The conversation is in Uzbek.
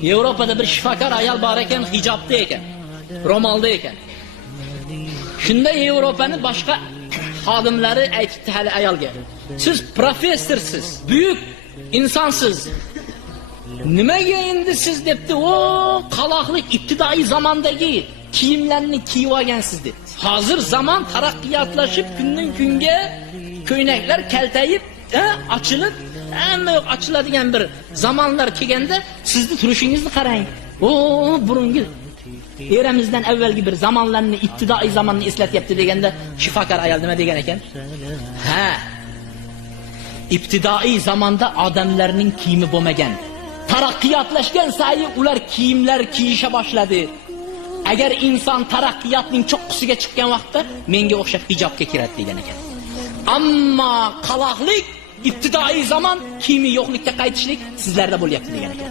Yevropada bir shifokor ayol bor ekan, hijobda ekan, ro'molda ekan. Shunda Yevropaning boshqa xodimlari aytibdi hali ayolga: "Siz professorsiz, buyuk insonsiz. Nimaga endi siz debdi, o qaloqlik ibtidoiy zamondagi kiyimlarni kiyib olgansiz" debdi. Hozir zamon taraqqiyotlashib, kundan kunga ko'ynaklar kaltayib, ochilib, hamma yo'q ochiladigan bir zamonlar kelganda sizni turishingizni qarang. O burungi eramizdan avvalgi bir zamonlarni, ibtidoiy zamonni eslatyapti deganda shifokor ayol nima degan ekan? Ha. Ibtidoiy zamonda odamlarning kiyimi bo'lmagan. Taraqqiyotlashgan sayi ular kiyimlar kiyisha boshladi. Agar inson taraqqiyotning cho'qqisiga chiqqan vaqtda menga o'xshab hijobga kiradi degan ekan. Ammo qaloqlik ibtidoiy zamon kiyimi yo'qlikka qaytishlik sizlarda bo'lyapti degan ekan.